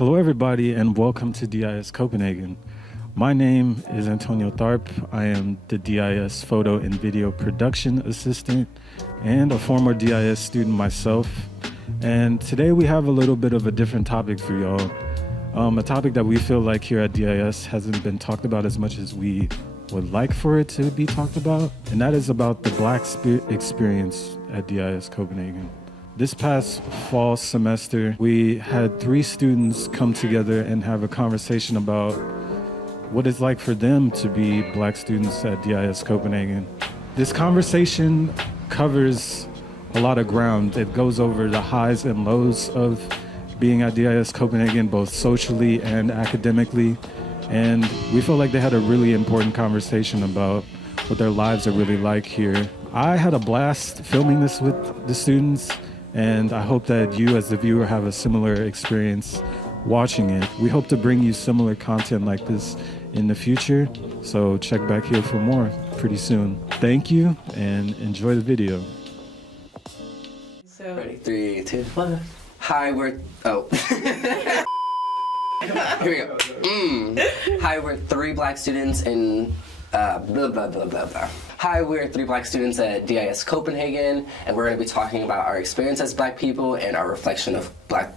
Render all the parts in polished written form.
Hello everybody and welcome to DIS Copenhagen. My name is Antonio Tharp. I am the DIS Photo and Video Production Assistant and a former DIS student myself. And today we have a little bit of a different topic for y'all. A topic that we feel like here at DIS hasn't been talked about as much as we would like for it to be talked about. And that is about the Black experience at DIS Copenhagen. This past fall semester, we had 3 students come together and have a conversation about what it's like for them to be Black students at DIS Copenhagen. This conversation covers a lot of ground. It goes over the highs and lows of being at DIS Copenhagen, both socially and academically. And we felt like they had a really important conversation about what their lives are really like here. I had a blast filming this with the students, and I hope that you as the viewer have a similar experience watching it. We hope to bring you similar content like this in the future, so check back here for more pretty soon. Thank you and enjoy the video. So ready, 3, 2, 1. Hi, we're here we go. Hi, we're 3 Black students in blah blah blah blah blah. Hi, we're 3 Black students at DIS Copenhagen, and we're going to be talking about our experience as Black people and our reflection of Black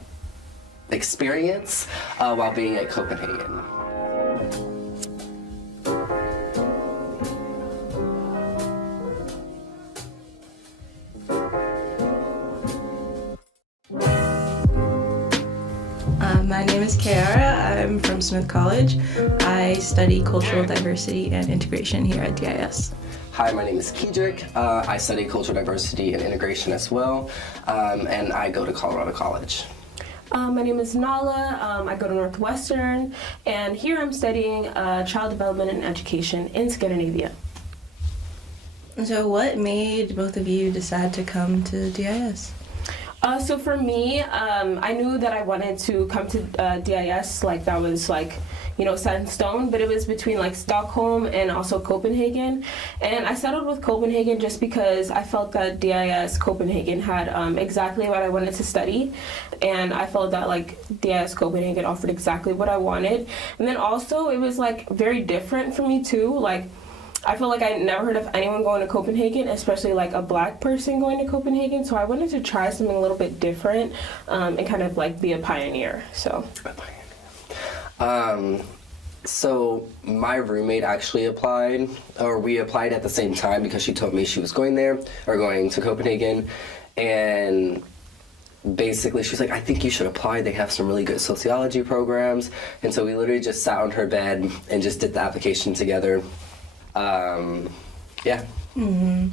experience while being at Copenhagen. My name is Kayara. I'm from Smith College. I study cultural diversity and integration here at DIS. Hi, my name is Keiddrick. I study cultural diversity and integration as well, and I go to Colorado College. My name is Nala. I go to Northwestern, and here I'm studying child development and education in Scandinavia. So what made both of you decide to come to DIS? So for me, I knew that I wanted to come to DIS, like that was like, you know, set in stone, but it was between like Stockholm and also Copenhagen. And I settled with Copenhagen just because I felt that DIS Copenhagen had exactly what I wanted to study. And I felt that like DIS Copenhagen offered exactly what I wanted. And then also it was like very different for me too. Like, I feel like I never heard of anyone going to Copenhagen, especially like a Black person going to Copenhagen. So I wanted to try something a little bit different and kind of like be a pioneer. So my roommate actually applied, or we applied at the same time because she told me she was going there or going to Copenhagen. And basically she's like, I think you should apply. They have some really good sociology programs. And so we literally just sat on her bed and just did the application together. Yeah. Mm-hmm.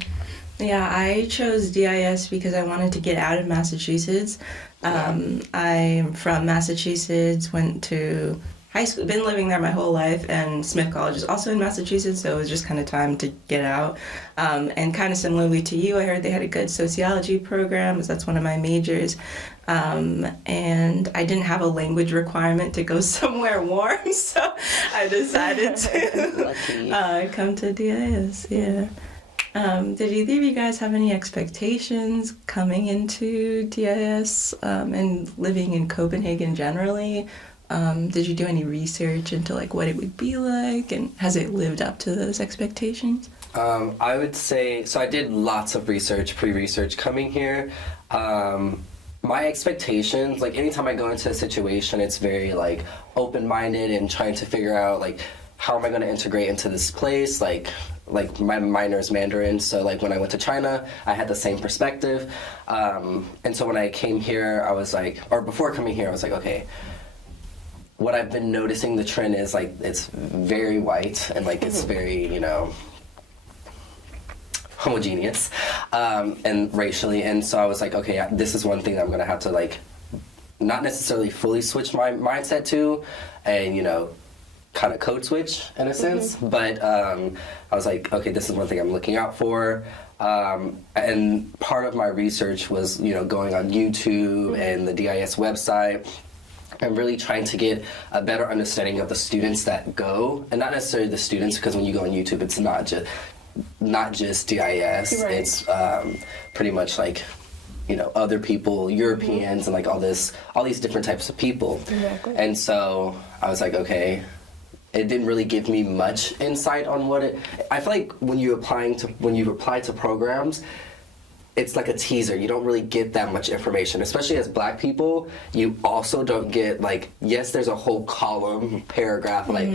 Yeah, I chose DIS because I wanted to get out of Massachusetts. I'm from Massachusetts, went to high school, been living there my whole life, and Smith College is also in Massachusetts, so it was just kind of time to get out. And kind of similarly to you, I heard they had a good sociology program, as that's one of my majors. And I didn't have a language requirement to go somewhere warm, so I decided to come to DIS, yeah. Did either of you guys have any expectations coming into DIS and living in Copenhagen generally? Did you do any research into like what it would be like, and has it lived up to those expectations? I would say, so I did lots of research, pre-research coming here. My expectations, like anytime I go into a situation, it's very like open-minded and trying to figure out like how am I going to integrate into this place, like my minor is Mandarin, so like when I went to China, I had the same perspective. And so when I came here, I was like, or before coming here, I was like, okay, what I've been noticing the trend is like it's very white and like it's very, you know, homogeneous and racially. And so I was like, okay, this is one thing I'm gonna have to like not necessarily fully switch my mindset to, and you know, kind of code switch in a sense. But I was like, okay, this is one thing I'm looking out for. And part of my research was, you know, going on YouTube and the DIS website. I'm really trying to get a better understanding of the students that go, and not necessarily the students, because when you go on YouTube, it's not just DIS. Right. It's pretty much like other people, Europeans, and like all these different types of people. Exactly. And so I was like, okay, it didn't really give me much insight on what it. I feel like when you apply to programs, it's like a teaser. You don't really get that much information, especially as Black people. You also don't get like, yes, there's a whole column, paragraph, like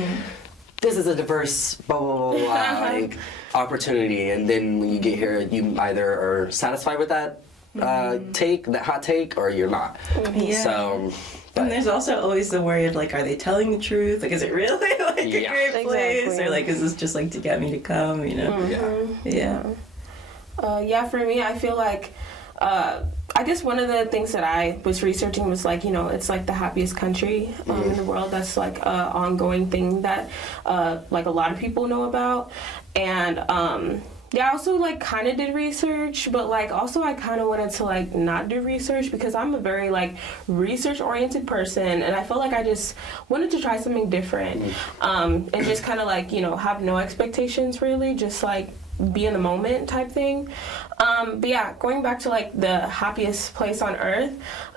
this is a diverse blah blah blah, blah like opportunity, and then when you get here, you either are satisfied with that that hot take, or you're not. Yeah. So. And there's also always the worry of like, are they telling the truth? Like, is it really like a great place, exactly. or like, is this just like to get me to come? Yeah. For me, I feel like, I guess one of the things that I was researching was like, it's like the happiest country in the world. That's like an ongoing thing that like a lot of people know about. And I also like kind of did research, but like also I kind of wanted to like not do research because I'm a very like research oriented person, and I felt like I just wanted to try something different and just kind of like have no expectations really, just like be in the moment type thing. But yeah, going back to like the happiest place on earth,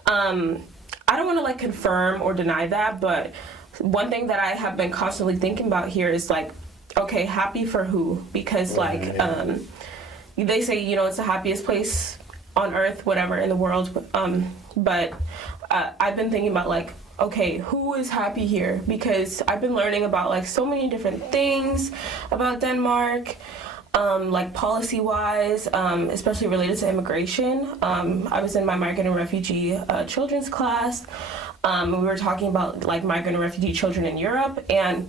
I don't want to like confirm or deny that, but one thing that I have been constantly thinking about here is like, okay, happy for who? Because like they say it's the happiest place on earth, whatever, in the world, but I've been thinking about like, okay, who is happy here? Because I've been learning about like so many different things about Denmark, like policy-wise, especially related to immigration. I was in my migrant and refugee children's class. We were talking about like migrant and refugee children in Europe, and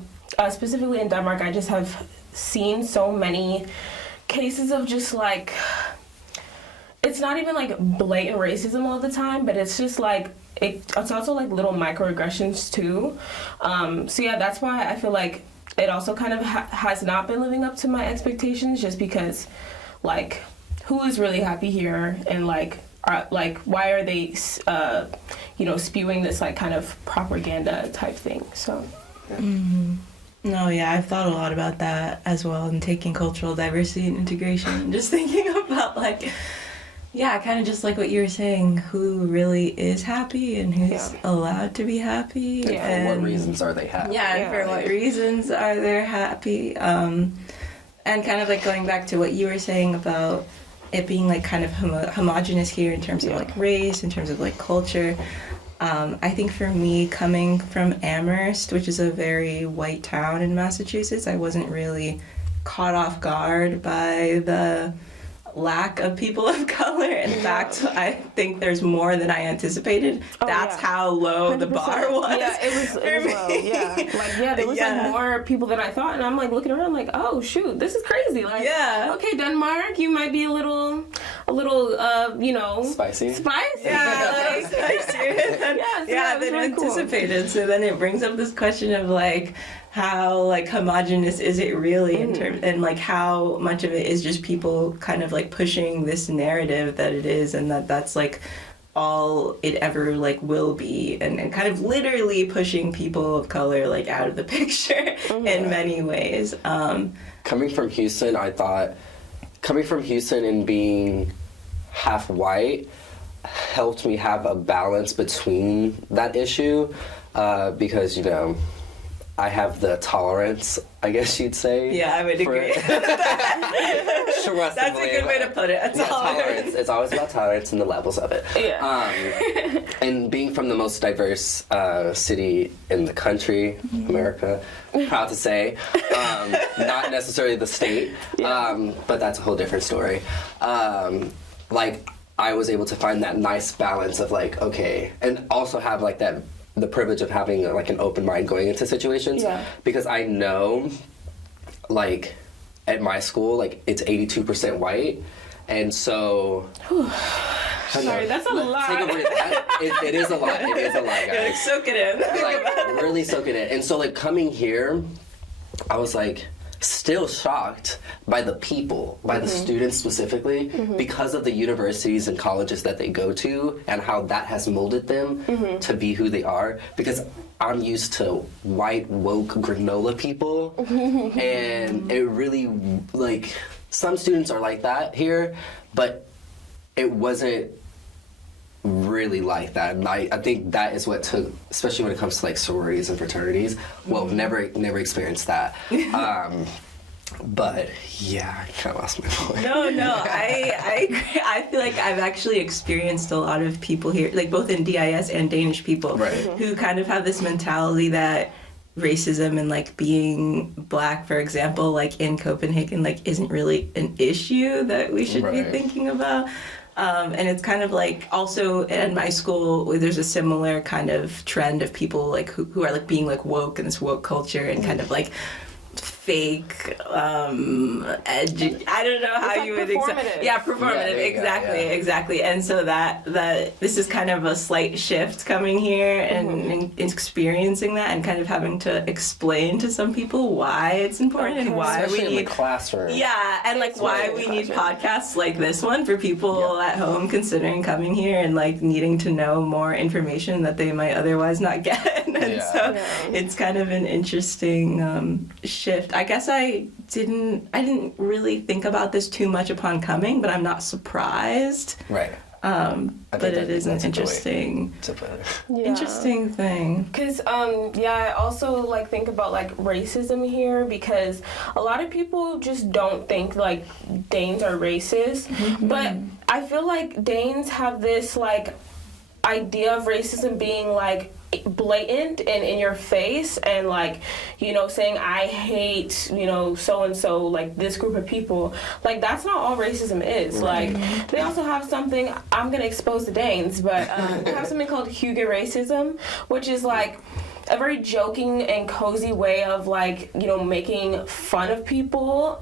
specifically in Denmark, I just have seen so many cases of just like, it's not even like blatant racism all the time, but it's just like, it's also like little microaggressions too. So yeah, that's why I feel like it also kind of has not been living up to my expectations, just because like, who is really happy here, and like, why are they spewing this like kind of propaganda type thing? So No, yeah, I've thought a lot about that as well, and taking cultural diversity and integration, and just thinking about like, kind of just like what you were saying, who really is happy and who's allowed to be happy. And for what reasons are they happy? For what reasons are they happy? And kind of like going back to what you were saying about it being like kind of homogenous here in terms of like race, in terms of like culture. I think for me, coming from Amherst, which is a very white town in Massachusetts, I wasn't really caught off guard by the lack of people of color. In fact, I think there's more than I anticipated. That's how low 100%. The bar was. Yeah, it was low. Yeah, like there was like more people than I thought, and I'm like looking around, like, oh shoot, this is crazy. Like, okay, Denmark, you might be a little, spicy. Spicy. Yeah, like spicy. Than anticipated. Cool. So then it brings up this question of like, how like homogenous is it really in terms, and like how much of it is just people kind of like pushing this narrative that it is, and that's like all it ever like will be, and kind of literally pushing people of color like out of the picture in many ways. Coming from Houston, I thought and being half white helped me have a balance between that issue, because I have the tolerance, I guess you'd say. Yeah, I would agree. That's a good way to put it. Tolerance. It's always about tolerance and the levels of it. Yeah. And being from the most diverse city in the country, America, proud to say, not necessarily the state, but that's a whole different story. Like, I was able to find that nice balance of like, okay, and also have like the privilege of having like an open mind going into situations, because I know like at my school like it's 82% white, and so sorry, that's a lot. Take a breath. It is a lot. It is a lot, guys. Like, soak it in. Like, really soak it in. And so like coming here, I was like still shocked by the people, by the students specifically, because of the universities and colleges that they go to and how that has molded them to be who they are. Because I'm used to white, woke granola people, and it really, like, some students are like that here, but it wasn't really like that, and I think that is what took, especially when it comes to like sororities and fraternities. Well, never experienced that. But yeah, I kind of lost my point. No, I agree. I feel like I've actually experienced a lot of people here, like both in DIS and Danish people, who kind of have this mentality that racism and like being Black, for example, like in Copenhagen, like isn't really an issue that we should be thinking about. And it's kind of like also at my school, there's a similar kind of trend of people like who are like being like woke in this woke culture and kind of like fake I don't know how you would performative, exactly. And so that this is kind of a slight shift coming here and experiencing that and kind of having to explain to some people why it's important and why especially we need in the classroom. And like why we need podcasts like this one for people at home considering coming here and like needing to know more information that they might otherwise not get. And so it's kind of an interesting shift. I guess I didn't really think about this too much upon coming, but I'm not surprised. Right. But it is an interesting thing. Because I also like think about like racism here, because a lot of people just don't think like Danes are racist, but I feel like Danes have this like idea of racism being like blatant and in your face and like, you know, saying I hate, you know, so and so, like this group of people. Like that's not all racism is. Like they also have something, I'm gonna expose the Danes, but they have something called hygge racism, which is like a very joking and cozy way of like, you know, making fun of people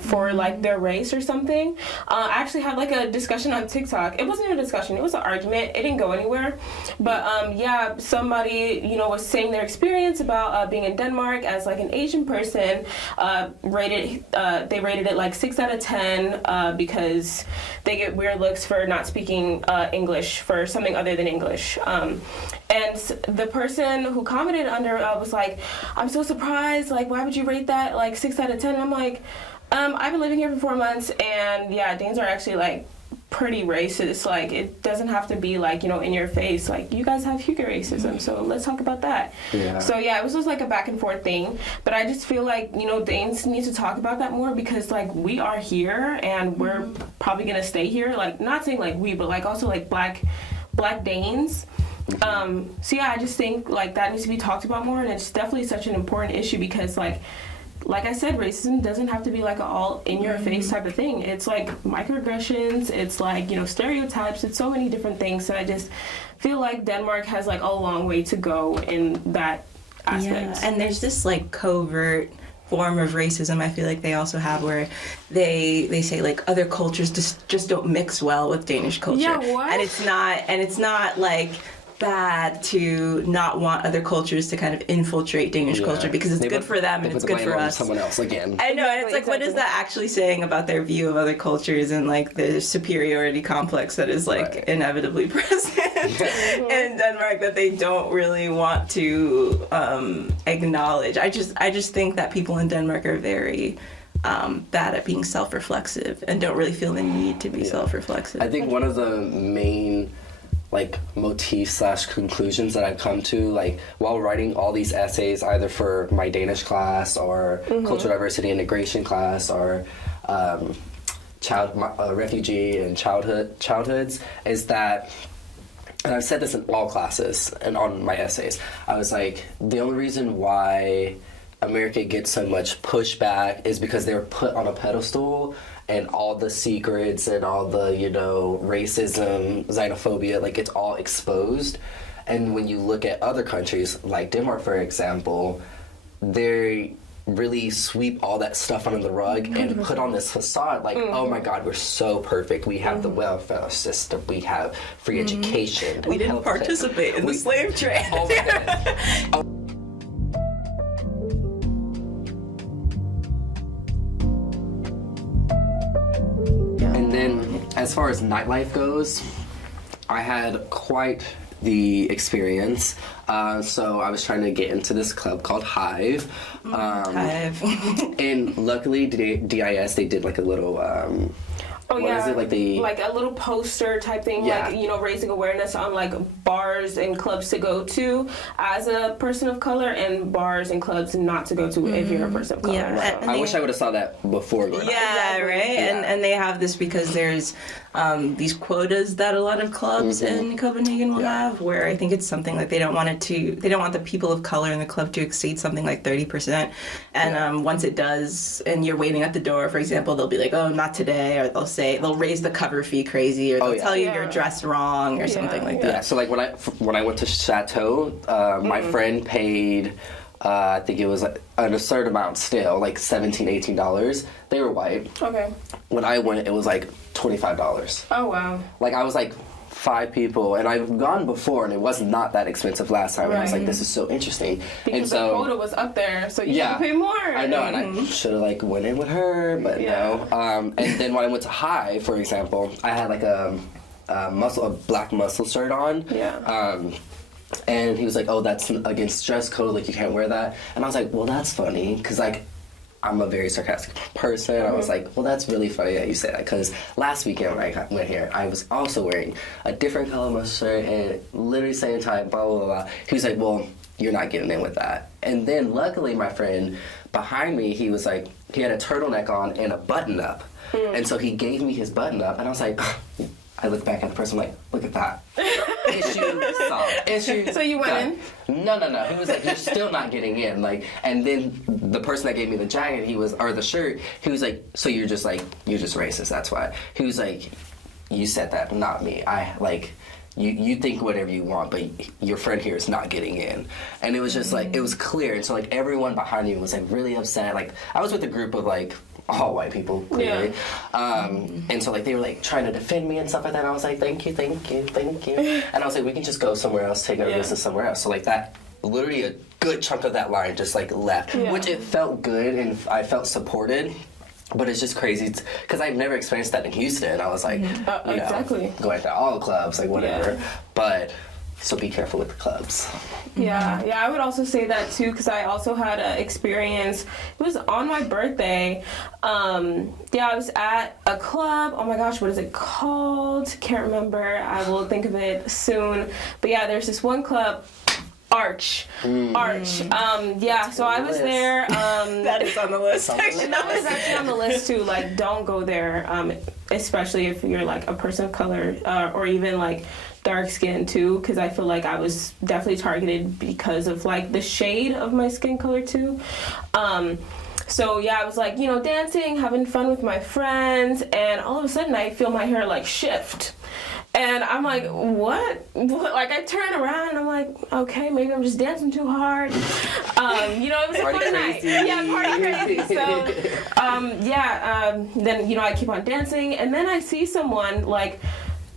for like their race or something. I actually had like a discussion on TikTok. It wasn't a discussion, it was an argument. It didn't go anywhere. But somebody, you know, was saying their experience about being in Denmark as like an Asian person. They rated it like 6 out of 10 because they get weird looks for not speaking English, for something other than English. And the person who commented under was like, I'm so surprised, like, why would you rate that, like, 6 out of 10? And I'm like, I've been living here for 4 months, and, yeah, Danes are actually, like, pretty racist. Like, it doesn't have to be, like, you know, in your face. Like, you guys have hygge racism, so let's talk about that. Yeah. So, yeah, it was just, like, a back-and-forth thing. But I just feel like, you know, Danes need to talk about that more because, like, we are here, and we're probably going to stay here. Like, not saying, like, we, but, like, also, like, Black Danes. I just think like that needs to be talked about more, and it's definitely such an important issue because like I said, racism doesn't have to be like an all in your face type of thing. It's like microaggressions, it's like, you know, stereotypes, it's so many different things, and I just feel like Denmark has like a long way to go in that aspect. Yeah, and there's this like covert form of racism I feel like they also have where they say like other cultures just don't mix well with Danish culture. Yeah, what? And it's not like bad to not want other cultures to kind of infiltrate Danish culture because it's good for them and it's good for us. Someone else again. I know, and it's like, what is that actually saying about their view of other cultures and like the superiority complex that is like inevitably present in Denmark that they don't really want to acknowledge. I just think that people in Denmark are very bad at being self-reflexive and don't really feel the need to be self-reflexive. I think one of the main like motifs/conclusions that I've come to like while writing all these essays either for my Danish class or cultural diversity integration class or refugee and childhoods is that, and I've said this in all classes and on my essays, I was like, the only reason why America gets so much pushback is because they were put on a pedestal and all the secrets and all the, you know, racism, xenophobia, like it's all exposed. And when you look at other countries, like Denmark, for example, they really sweep all that stuff under the rug and put on this facade like, oh my God, we're so perfect. We have the welfare system. We have free education. We didn't participate in the slave trade. Oh my goodness. And then, as far as nightlife goes, I had quite the experience. So I was trying to get into this club called Hive. Hive. And luckily, DIS, they did like a little Oh, what yeah. is it, like the... Like a little poster type thing, Yeah. like, you know, raising awareness on, like, bars and clubs to go to as a person of color and bars and clubs not to go to if you're a person of color. Yeah. So. I wish I would have saw that before going. Yeah, right. Yeah. And they have this because there's these quotas that a lot of clubs in Copenhagen will have, where I think it's something like they don't want the people of color in the club to exceed something like 30%. And once it does, and you're waiting at the door, for example, they'll be like, oh, not today, or they'll raise the cover fee crazy, or they'll tell you you're dressed wrong, or something like that. Yeah. So like when I went to Chateau, my friend paid. I think it was an absurd amount still, like $17, $18. They were white. Okay. When I went, it was like $25. Oh, wow. Like I was like 5 people, and I've gone before, and it was not that expensive last time. And I was like, this is so interesting. Because and so, the quota was up there, so you had to pay more. I know, and I should have like went in with her, but no. And then when I went to High, for example, I had like a black muscle shirt on. Yeah. And he was like, oh, that's against dress code, like you can't wear that. And I was like, well, that's funny, because like I'm a very sarcastic person. I was like, well, that's really funny that you say that, because last weekend when I went here, I was also wearing a different color muscle shirt and literally same time, blah, blah, blah. He was like, well, you're not getting in with that. And then luckily my friend behind me, he was like, he had a turtleneck on and a button up. And so he gave me his button up, and I was like, I look back at the person like, look at that. Issue solved. Issue. So you went done. in? No. He was like, you're still not getting in. Like, and then the person that gave me the jacket, or the shirt, he was like, so you're just racist, that's why. He was like, you said that, not me. You think whatever you want, but your friend here is not getting in. And it was just like, it was clear. And so like everyone behind me was like really upset. Like I was with a group of like all white people, clearly. Yeah. And so like they were like trying to defend me and stuff like that. And I was like, thank you. And I was like, we can just go somewhere else, take our business somewhere else. So like that, literally a good chunk of that line just like left, which it felt good and I felt supported. But it's just crazy because I've never experienced that in Houston. I was like, you know, going to all the clubs, like whatever. But so be careful with the clubs. Yeah, I would also say that too, because I also had an experience. It was on my birthday. I was at a club. Oh my gosh, what is it called? Can't remember. I will think of it soon. But yeah, there's this one club. Arch. So I was there. That is on the list. And that was actually on the list too. Like, don't go there, especially if you're like a person of color or even like dark skin too, because I feel like I was definitely targeted because of like the shade of my skin color too. So yeah, I was like, you know, dancing, having fun with my friends, and all of a sudden I feel my hair like shift. And I'm like, what? Like, I turn around and I'm like, okay, maybe I'm just dancing too hard. You know, it was a fun night. Yeah, party crazy. So, then, you know, I keep on dancing. And then I see someone, like,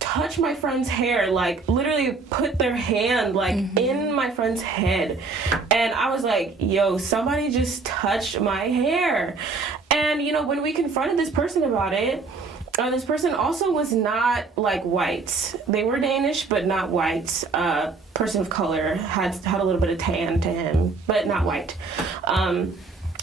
touch my friend's hair, like, literally put their hand, like, in my friend's head. And I was like, yo, somebody just touched my hair. And, you know, when we confronted this person about it, this person also was not like white. They were Danish, but not white. Person of color, had a little bit of tan to him, but not white.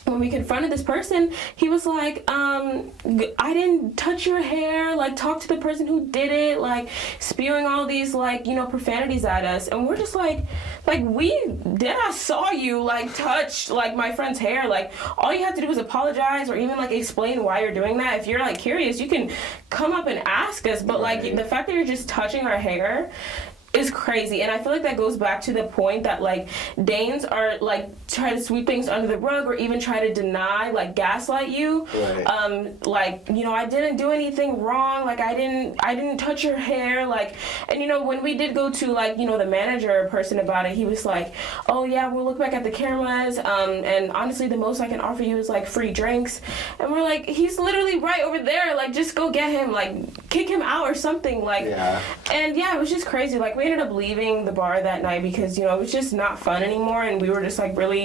When we confronted this person, he was like, I didn't touch your hair, like talk to the person who did it, like spewing all these like, you know, profanities at us. And we're just like I saw you like touch like my friend's hair. Like all you have to do is apologize or even like explain why you're doing that. If you're like curious, you can come up and ask us. But like the fact that you're just touching our hair is crazy. And I feel like that goes back to the point that like Danes are like try to sweep things under the rug or even try to deny, like gaslight you. Like, you know, I didn't do anything wrong, like I didn't touch your hair, like. And you know, when we did go to like, you know, the manager person about it, he was like, oh yeah, we'll look back at the cameras, and honestly the most I can offer you is like free drinks. And we're like, he's literally right over there, like just go get him, like kick him out or something, like. And yeah, it was just crazy. Like we ended up leaving the bar that night because, you know, it was just not fun anymore, and we were just like really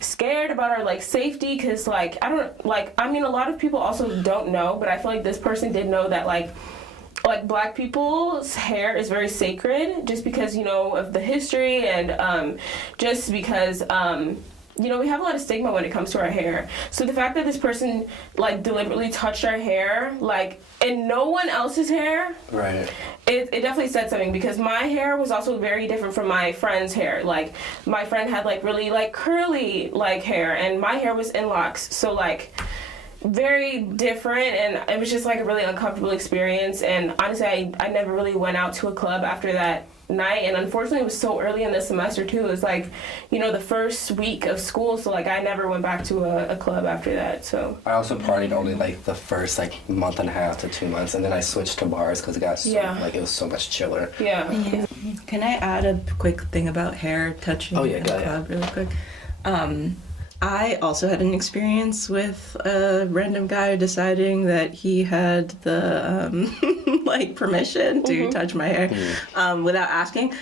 scared about our like safety because like I mean a lot of people also don't know, but I feel like this person did know that like black people's hair is very sacred just because, you know, of the history and just because you know, we have a lot of stigma when it comes to our hair. So the fact that this person, like, deliberately touched our hair, like, and no one else's hair, right, it definitely said something, because my hair was also very different from my friend's hair. Like, my friend had, like, really, like, curly, like, hair, and my hair was in locks. So, like, very different, and it was just, like, a really uncomfortable experience. And honestly, I never really went out to a club after that night, and unfortunately it was so early in the semester too. It was like, you know, the first week of school, so like I never went back to a club after that. So I also partied only like the first like month and a half to 2 months, and then I switched to bars because it got so, like it was so much chiller. Yeah. Can I add a quick thing about hair touching in the club really quick? I also had an experience with a random guy deciding that he had the like permission to touch my hair without asking.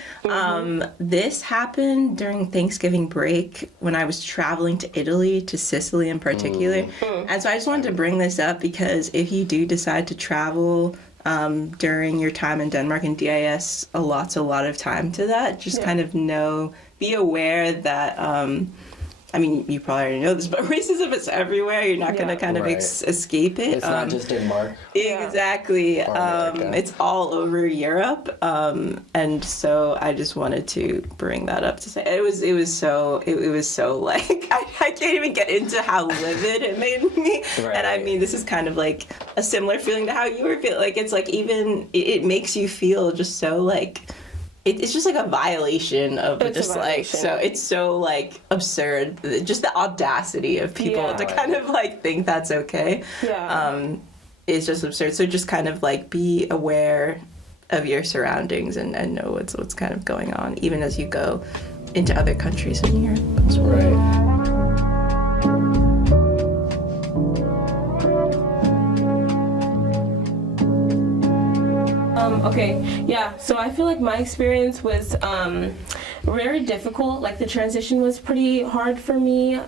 This happened during Thanksgiving break when I was traveling to Italy, to Sicily in particular. And so I just wanted to bring this up because if you do decide to travel during your time in Denmark, and DIS allots a lot of time to that, just kind of be aware that I mean, you probably already know this, but racism is everywhere. You're not going to kind of escape it. It's not just Denmark. Exactly. It's all over Europe. And so I just wanted to bring that up to say it was so like, I can't even get into how livid it made me. Right. And I mean, this is kind of like a similar feeling to how you were feeling. Like, it's like even, it makes you feel just so like, it's just like a violation of like, so it's so like absurd, just the audacity of people to kind of like think that's okay. Is just absurd. So just kind of like be aware of your surroundings and know what's kind of going on, even as you go into other countries in Europe. Right. So I feel like my experience was very difficult. Like, the transition was pretty hard for me.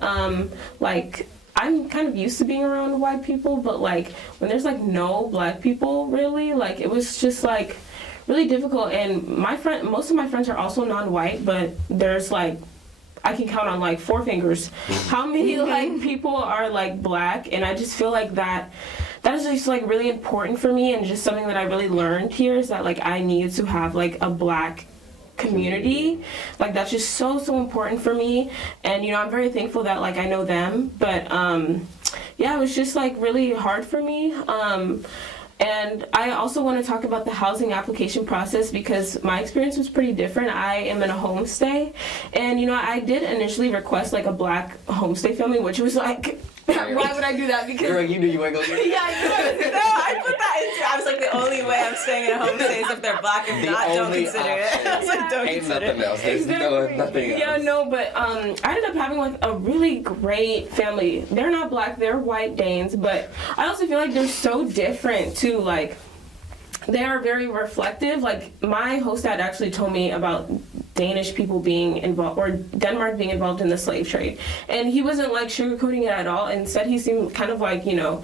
Like, I'm kind of used to being around white people, but like when there's like no black people really, like it was just like really difficult. And most of my friends are also non-white, but there's like, I can count on like 4 fingers how many like people are like black, and I just feel like that is just like really important for me, and just something that I really learned here is that like I need to have like a black community. Like, that's just so important for me, and you know, I'm very thankful that like I know them, but it was just like really hard for me. And I also want to talk about the housing application process, because my experience was pretty different. I am in a homestay, and you know, I did initially request like a black homestay family, which was like, why would I do that? Because girl, you knew you weren't going to do it. No, I put that into, I was like, the only way I'm staying in a homestay is if they're black. If not, don't consider it. I was like, don't consider it. Nothing else. There's nothing else. Yeah, no, but I ended up having like a really great family. They're not black, they're white Danes, but I also feel like they're so different too. Like, they are very reflective. Like, my host dad actually told me about Danish people being involved, or Denmark being involved in the slave trade. And he wasn't like sugarcoating it at all. Instead, he seemed kind of like, you know,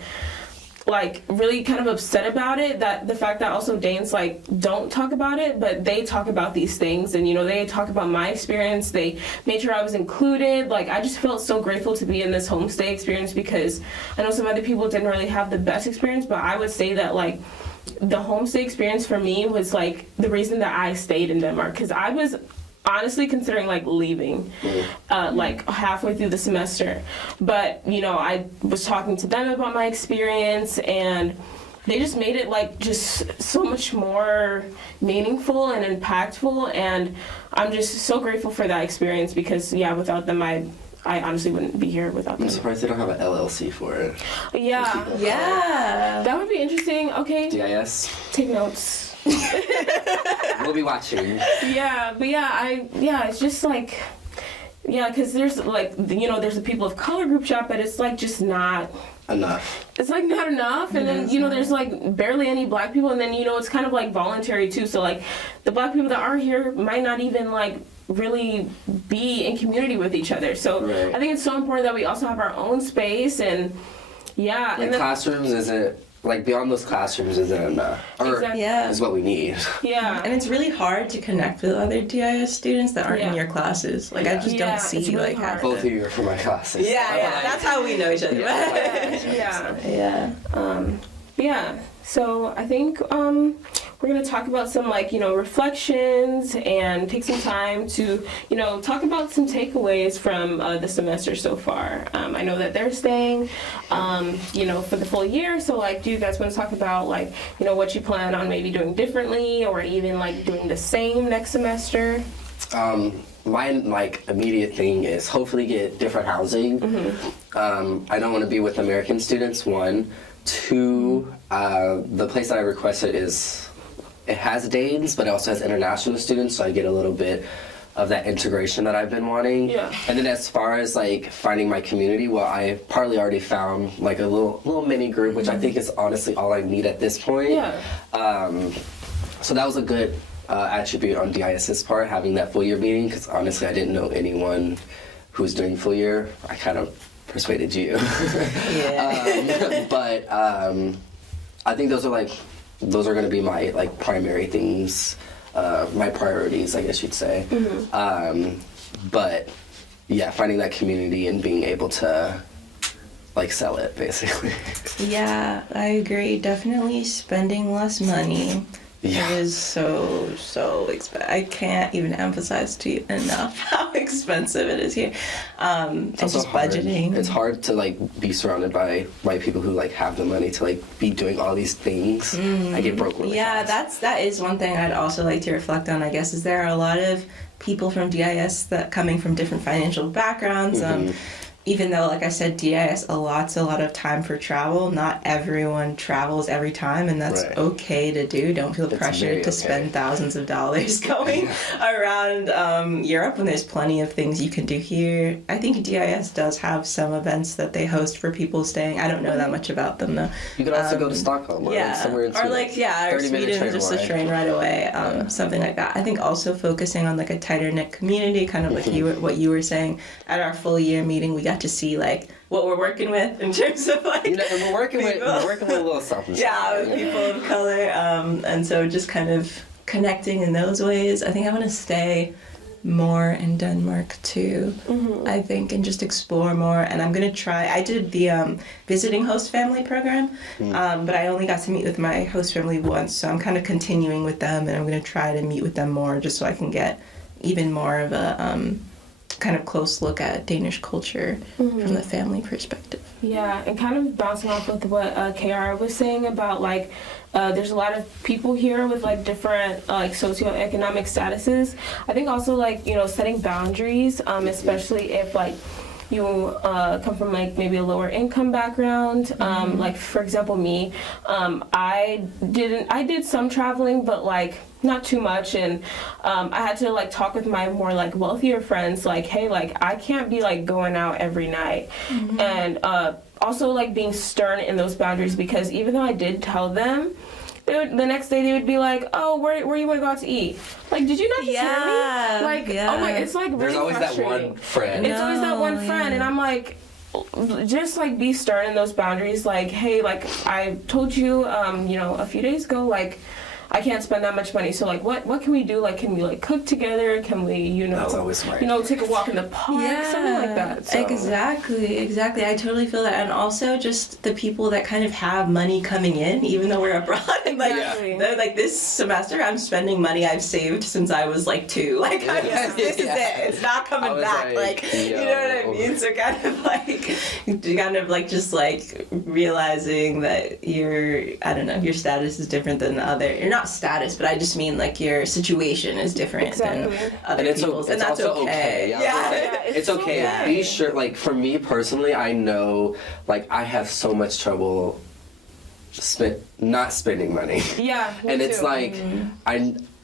like really kind of upset about it, that the fact that also Danes like don't talk about it, but they talk about these things, and you know, they talk about my experience. They made sure I was included. Like, I just felt so grateful to be in this homestay experience, because I know some other people didn't really have the best experience, but I would say that like the homestay experience for me was like the reason that I stayed in Denmark, because I was honestly considering like leaving like halfway through the semester, but you know, I was talking to them about my experience, and they just made it like just so much more meaningful and impactful, and I'm just so grateful for that experience, because without them I honestly wouldn't be here without them. I'm surprised they don't have an LLC for it. Yeah, that would be interesting. Okay, DIS, take notes. We'll be watching. It's just like, because there's like, you know, there's the people of color group chat, but it's like just not enough. It's like not enough, and then you know, there's like barely any black people, and then you know, it's kind of like voluntary too. So like the black people that are here might not even like really be in community with each other. So I think it's so important that we also have our own space, and in classrooms, is it like beyond those classrooms isn't enough, or Exactly. Yeah. is what we need. Yeah. And it's really hard to connect with other DIS students that aren't in Yeah. your classes. Like, I just Yeah, don't see, it's really like, half hard. Both of you are from my classes. Yeah, that's how we know each other. Yeah. Yeah. Yeah. So I think we're gonna talk about some reflections and take some time to talk about some takeaways from the semester so far. I know that they're staying for the full year. So do you guys want to talk about what you plan on maybe doing differently or even doing the same next semester? My immediate thing is hopefully get different housing. I don't want to be with American students, one. Two, the place that I requested it has Danes, but it also has international students, so I get a little bit of that integration that I've been wanting. Yeah. And then as far as finding my community, well, I partly already found a little mini group, which I think is honestly all I need at this point. Yeah. So that was a good attribute on DIS's part, having that full year meeting, because honestly I didn't know anyone who was doing full year. I kind of persuaded you. Yeah. But I think those are going to be my primary things, my priorities, I guess you'd say. But yeah, finding that community and being able to sell it, basically. Yeah, I agree. Definitely spending less money. Yeah. It is so expensive. I can't even emphasize to you enough how expensive it is here. And also just hard. budgeting. It's hard to be surrounded by people who have the money to be doing all these things. I get broke really fast. that is one thing I'd also like to reflect on, I guess, is there are a lot of people from DIS that coming from different financial backgrounds. Even though, like I said, DIS allots a lot of time for travel, not everyone travels every time, and that's Right. okay to do. Don't feel It's pressured very to okay. spend thousands of dollars going around Europe when there's plenty of things you can do here. I think DIS does have some events that they host for people staying. I don't know that much about them, though. You could also go to Stockholm or somewhere in or Sweden. or 30-minute Sweden, train just away. a train right away, something like that. I think also focusing on a tighter knit community, kind of what you were saying. At our full year meeting, we got to see what we're working with in terms of And we're working with a little something. yeah, with people of color, and so just kind of connecting in those ways. I think I want to stay more in Denmark too. I think, and just explore more. And I'm gonna try. I did the visiting host family program, but I only got to meet with my host family once, so I'm kind of continuing with them, and I'm gonna try to meet with them more, just so I can get even more of a kind of close look at Danish culture from the family perspective. Yeah, and kind of bouncing off with what Kayara was saying about there's a lot of people here with different socioeconomic statuses. I think also setting boundaries, especially if you come from maybe a lower income background. For example, me, I did some traveling, but not too much, and I had to talk with my more wealthier friends, hey, I can't be going out every night, and also being stern in those boundaries, because even though I did tell them, the next day they would be oh, where you want to go out to eat? Did you not just hear me? Oh my, it's really There's always that one friend. It's always that one friend, and I'm just be stern in those boundaries. Hey, I told you, a few days ago, I can't spend that much money. So what can we do? Can we cook together? Can we That's always right. take a walk in the park, something like that. So. Exactly. I totally feel that, and also just the people that kind of have money coming in, even though we're abroad. And Exactly. they're this semester, I'm spending money I've saved since I was 2. This is it. It's not coming back. You know what I mean? So kind of just realizing that your status is different than other. You're not status, but I just mean your situation is different than other people's, and that's also okay. Yeah, it's okay. Yeah. Be sure, for me personally, I know, I have so much trouble not spending money. Yeah, me and it's too.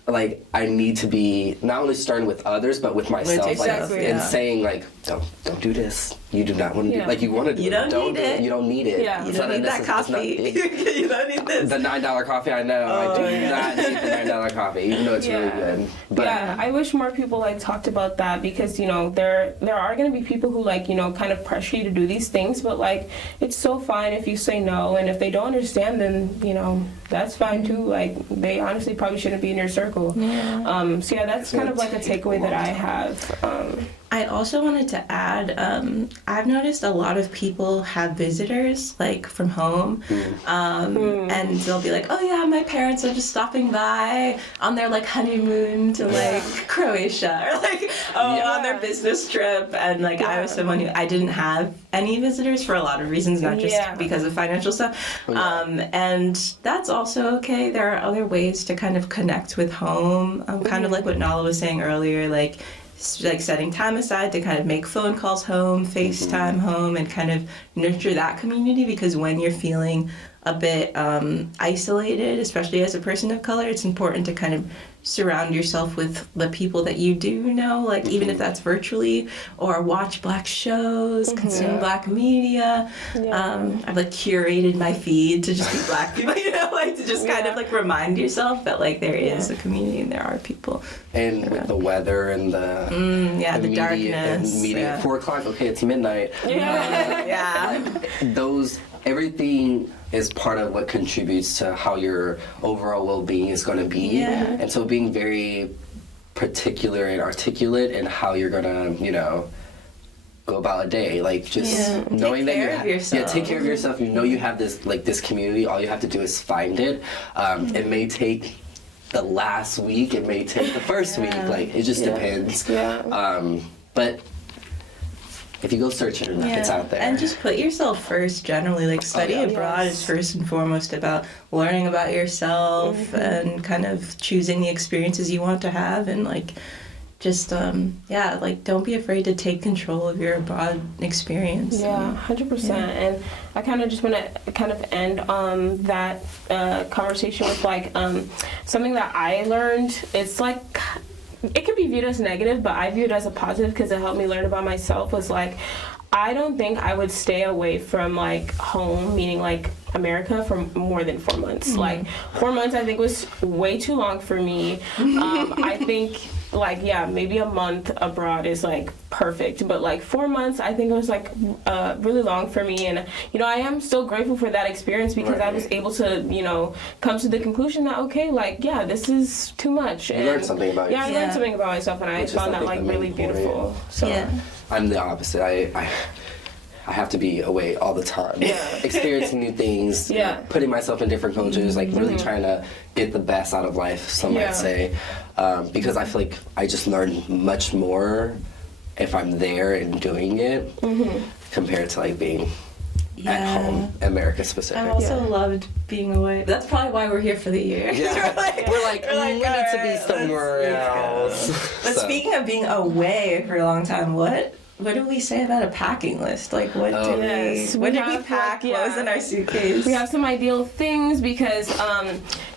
like I need to be not only stern with others but with myself, yourself, like, yeah. and saying like, don't do this. You do not want to do like you want to do. You don't need do it. You don't need it. Yeah. You don't need that coffee. You don't need this. The $9 coffee, I know. I do not need the $9 coffee, even though it's really good. But yeah, I wish more people like talked about that, because you know there are going to be people who like, you know, kind of pressure you to do these things, but like it's so fine if you say no, and if they don't understand, then you know that's fine too. Like they honestly probably shouldn't be in your circle. Yeah. So yeah, that's kind of like a takeaway that I have. I also wanted to add, I've noticed a lot of people have visitors, like, from home, and they'll be like, oh yeah, my parents are just stopping by on their, like, honeymoon to, like, Croatia, or, like, on their business trip, and, like, I was someone who, I didn't have any visitors for a lot of reasons, not just because of financial stuff, and that's also okay. There are other ways to kind of connect with home, kind of like what Nala was saying earlier, like setting time aside to kind of make phone calls home, FaceTime home, and kind of nurture that community, because when you're feeling a bit isolated, especially as a person of color, it's important to kind of surround yourself with the people that you do know, like even if that's virtually, or watch Black shows, consume Black media. I've like curated my feed to just be Black people, you know, like to just kind of like remind yourself that like there is a community and there are people. And with the weather and the the darkness, and meeting at 4 o'clock. Okay, it's midnight. Everything is part of what contributes to how your overall well-being is going to be. And so being very particular and articulate in how you're going to, you know, go about a day, like just knowing that take care of yourself. You know you have this like this community. All you have to do is find it. It may take the last week. It may take the first week. Like it just depends. But if you go searching enough, it's out there. And just put yourself first generally. Like study abroad is first and foremost about learning about yourself and kind of choosing the experiences you want to have, and like just like don't be afraid to take control of your abroad experience. 100%. And I kind of just want to kind of end on that conversation with like something that I learned. It's like it could be viewed as negative, but I view it as a positive because it helped me learn about myself. Was like, I don't think I would stay away from like home, meaning like America, for more than 4 months. Like 4 months I think was way too long for me. I think like maybe a month abroad is like perfect, but like 4 months I think it was like really long for me. And you know, I am still grateful for that experience because I was able to, you know, come to the conclusion that okay, like this is too much. You learned something about yourself. I learned something about myself, and I found that like really beautiful. So I'm the opposite. I have to be away all the time, experiencing new things, putting myself in different cultures, like really trying to get the best out of life, some might say, because I feel like I just learn much more if I'm there and doing it compared to like being at home, America specific. I also loved being away. That's probably why we're here for the year. We're like we need to be somewhere else. But speaking of being away for a long time, what do we say about a packing list? Like, what did we pack? What was in our suitcase? We have some ideal things because,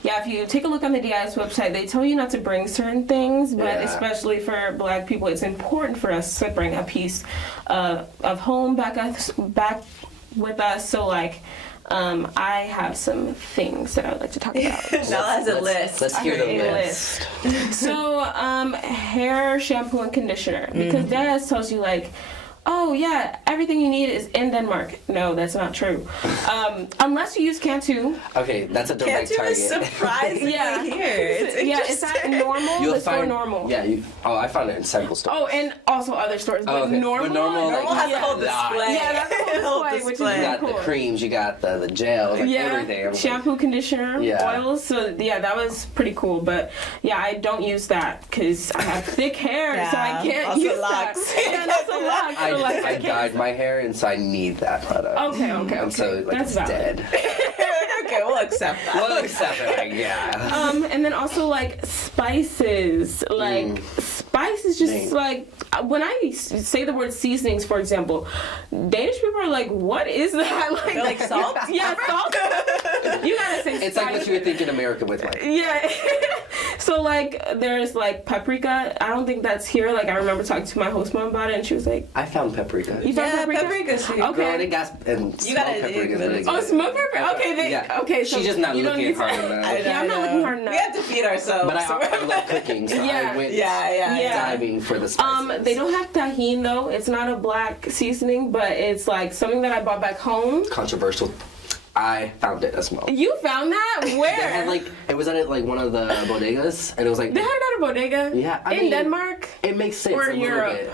if you take a look on the DIS website, they tell you not to bring certain things, but especially for Black people, it's important for us to bring a piece of home back with us. So, like, I have some things that I would like to talk about. Nala has a list. Let's hear the list. So, hair, shampoo, and conditioner. Because DIS tells you, like, oh, yeah, everything you need is in Denmark. No, that's not true. Unless you use Cantu. Okay, that's a direct Cantu target. is surprisingly here. It's at normal. It's for normal. I found it in several stores. Oh, and also other stores. But normal has a whole display. Yeah, that's a whole display, which is really You got cool. the creams, you got the gels, like everything. Shampoo, conditioner, oils. So that was pretty cool. But I don't use that because I have thick hair, so I can't use locks. that. Yeah, that's a lot. I dyed my hair, and so I need that product. Okay. And so that's it's dead. Okay, we'll accept that. We'll accept it, and then also like spices. Like spice is just like when I say the word seasonings, for example, Danish people are like, "What is that?" Like salt? Yeah, salt. You gotta say. It's like what you would think in America with like. Yeah. So like there's like paprika. I don't think that's here. Like I remember talking to my host mom about it, and she was like, I found paprika. "You found paprika? paprika's here. Okay. You gotta paprika. dig, Oh, smoked paprika. Okay, Yeah. Okay, so She's just not you don't looking need to- hard enough. Yeah, I'm not looking hard enough. We have to feed ourselves. But I love cooking, so Yeah. I went Yeah. diving for the spices. They don't have tahini though. It's not a black seasoning, but it's like something that I bought back home. Controversial. I found it as well. You found that? Where? They had like it was at like one of the bodegas, and it was like They had it at a bodega? Yeah, I in mean, Denmark? it makes sense Or a little Europe? bit.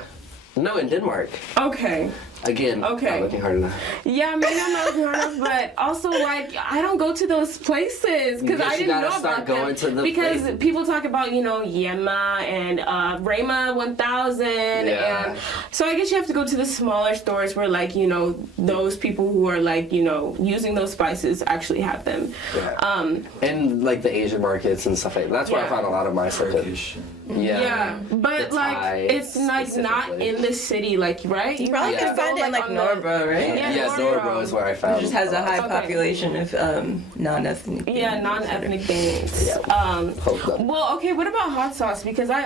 No, in Denmark. Okay. Again, Okay. not looking hard enough. Yeah, maybe I'm not looking hard enough, but also like I don't go to those places because Yes, I you didn't know gotta start about going them. to the because places. people talk about Yema and Rema 1000, Yeah. and so I guess you have to go to the smaller stores where like those people who are like using those spices actually have them. Yeah. And like the Asian markets and stuff like that. That's where I Yeah. found a lot of my stuff. Yeah. But The like Thai it's like not specifically. in the city, like right? You probably can find it in like on the- Norbro, right? Yeah. Yes, Norbro is where I found It just has a high Okay. population of non-ethnic. Yeah, non-ethnic things. Yeah. Hold up. Well, okay. What about hot sauce? Because I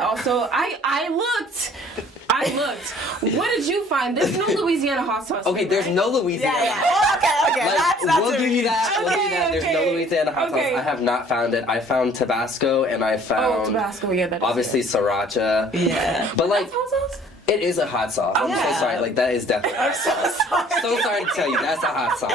looked. What did you find? There's no Louisiana hot sauce. Okay, here, there's right? no Louisiana. Oh, okay. Like, we'll give you that. We'll give you that. There's no Okay, Louisiana hot okay. sauce. I have not found it. I found Tabasco and I Oh, found Tabasco. Yeah, that is obviously it. sriracha. Yeah. But like That's hot sauce. it is a hot sauce. I'm so Yeah. sorry. Like that is definitely. I'm so sorry. So sorry to tell you, that's a hot sauce.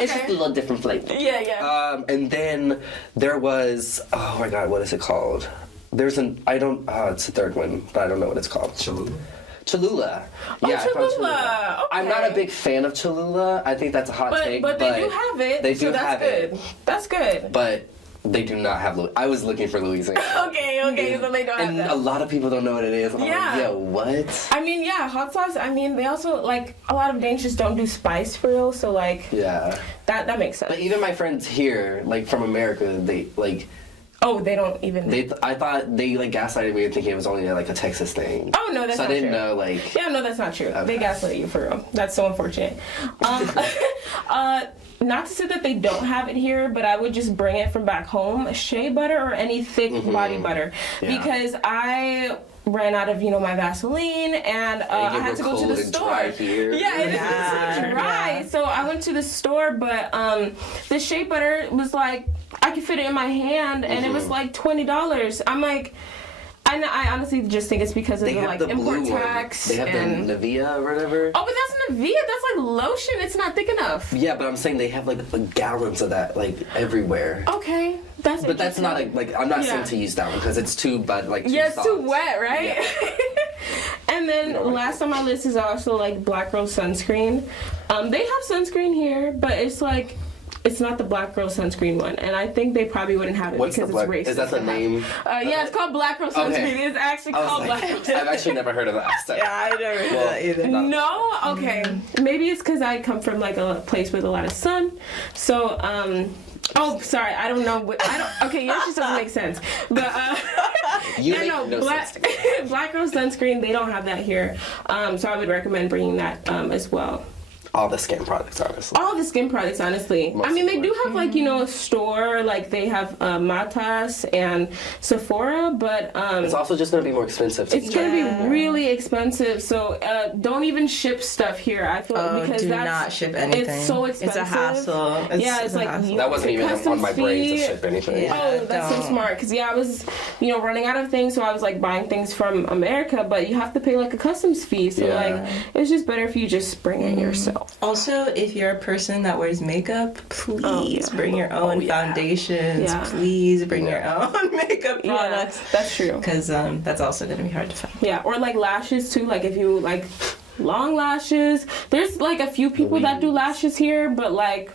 It's just a little different flavor. Yeah. And then there was, oh my god, what is it called? There's it's the third one, but I don't know what it's called. Cholula. Oh, Yeah, I found Cholula. I'm not a Okay. big fan of Cholula. I think that's a hot take. But they do have it. They so do that's have good. it. That's good. But they do not have I was looking for Louisiana. Okay, so they don't have And that. a lot of people don't know what it is. I'm Yeah. like, yo, what? I mean, yeah, hot sauce. I mean, they also like a lot of Danes just don't do spice for real. So like Yeah. that makes sense. But even my friends here, like from America, they like Oh, they don't even. I thought they like gaslighted me thinking it was only like a Texas thing. Oh no, that's so not I didn't true. know like. Yeah, no, that's not true. Okay. They gaslight you for real. That's so unfortunate. Not to say that they don't have it here, but I would just bring it from back home. Shea butter or any thick body butter, Yeah. because I ran out of my Vaseline, and I had to go to the cold and store. dry here. Yeah, it is dry. So I went to the store, but the shea butter was like I could fit it in my hand, and it was like $20. I'm like. I honestly just think it's because of They the have like the import blue tax. one. They have and the Nivea or whatever. Oh, but that's Nivea. That's like lotion. It's not thick enough. Yeah, but I'm saying they have like gallons of that like everywhere. Okay, that's. But that's not like I'm not saying Yeah. to use that one because it's too too Yeah, it's soft. too wet, right? Yeah. And then last on my list is also like Black Girl sunscreen. They have sunscreen here, but it's like. It's not the Black Girl sunscreen one, and I think they probably wouldn't have it What's because the black? it's racist. Is that the name? Yeah, it's called Black Girl sunscreen. Okay. It's actually I was called like, Black Girl. I've actually never heard of that. Yeah, I never heard of that either. No? Okay. Maybe it's because I come from like a place with a lot of sun. So, oh, sorry. I don't know. Okay, yours just doesn't make sense. But, You make no Black, sense to me. Black Girl sunscreen, they don't have that here. So I would recommend bringing that as well. All the skin products, honestly. All the skin products, honestly. Most I mean, of they them. do have like a store, like they have Matas and Sephora, but It's also just gonna be more expensive. it's gonna be really expensive. So don't even ship stuff here. I feel because do that's not ship anything. It's so expensive. It's a hassle. It's a like hassle. That wasn't even customs on my brain to fee. ship anything. Yeah. Oh, that's so Don't. smart. Because I was, running out of things, so I was like buying things from America, but you have to pay like a customs fee. So Yeah. like, it's just better if you just bring it yourself. Also, if you're a person that wears makeup, please bring your own yeah. foundations. Yeah. Please bring your own makeup products. That's true. Because that's also going to be hard to find. Yeah, or like lashes too. Like if you like long lashes, there's like a few people that do lashes here, but like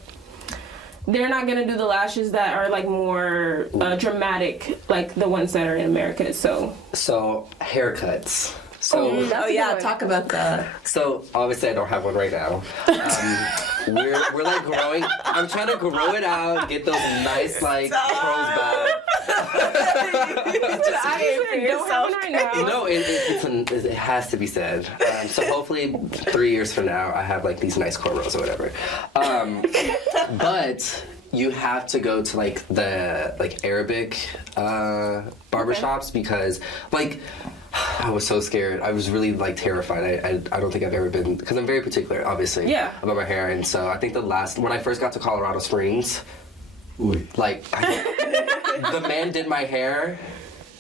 they're not gonna do the lashes that are like more dramatic, like the ones that are in America. So Haircuts. So That's Oh a yeah, good one. talk about that. So obviously I don't have one right now. We're like growing. I'm trying to grow it out, get those nice like curls back. I don't have one right now. No, it has to be said. So hopefully 3 years from now I have like these nice cornrows or whatever. But you have to go to like the Arabic barbershops because like I was so scared. I was really like terrified. I don't think I've ever been, because I'm very particular, obviously, about my hair. And so I think when I first got to Colorado Springs, like the man did my hair.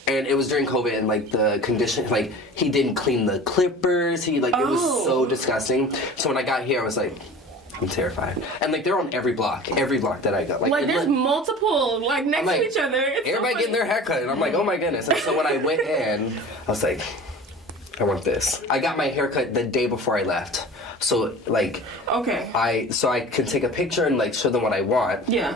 And it was during COVID, and like the condition, like he didn't clean the clippers. It was so disgusting. So when I got here, I was like, I'm terrified. And like they're on every block that I go. Like there's multiple, like next to each other. It's everybody getting their haircut, and I'm like, oh my goodness. And so when I went in, I was like, I want this. I got my haircut the day before I left. So like, I can take a picture and like show them what I want. Yeah.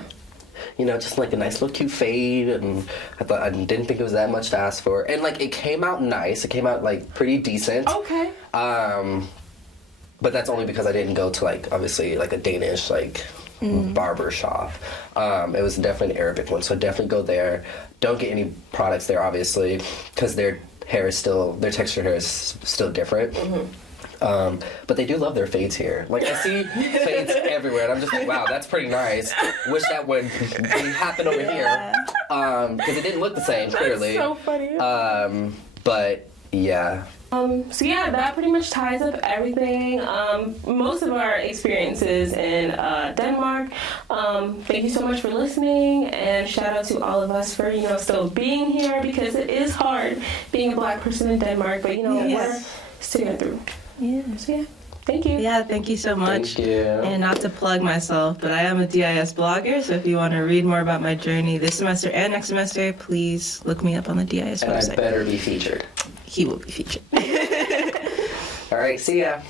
You know, just like a nice little cute fade, and I didn't think it was that much to ask for. And like it came out nice. It came out like pretty decent. Okay. But that's only because I didn't go to like obviously like a Danish like barber shop. It was definitely an Arabic one, so definitely go there. Don't get any products there, obviously, because their texture hair is still different. But they do love their fades here. Like I see fades everywhere, and I'm just like, wow, that's pretty nice. Wish that would happen over here, because it didn't look the same clearly. That's so funny. But yeah. So yeah, that pretty much ties up everything. Most of our experiences in Denmark. Thank you so much for listening, and shout out to all of us for still being here, because it is hard being a Black person in Denmark. But we're sticking it through. Yeah. So yeah, thank you. Yeah, thank you so much. Thank you. And not to plug myself, but I am a DIS blogger, so if you want to read more about my journey this semester and next semester, please look me up on the DIS and website. I better be featured. He will be featured. All right, see ya.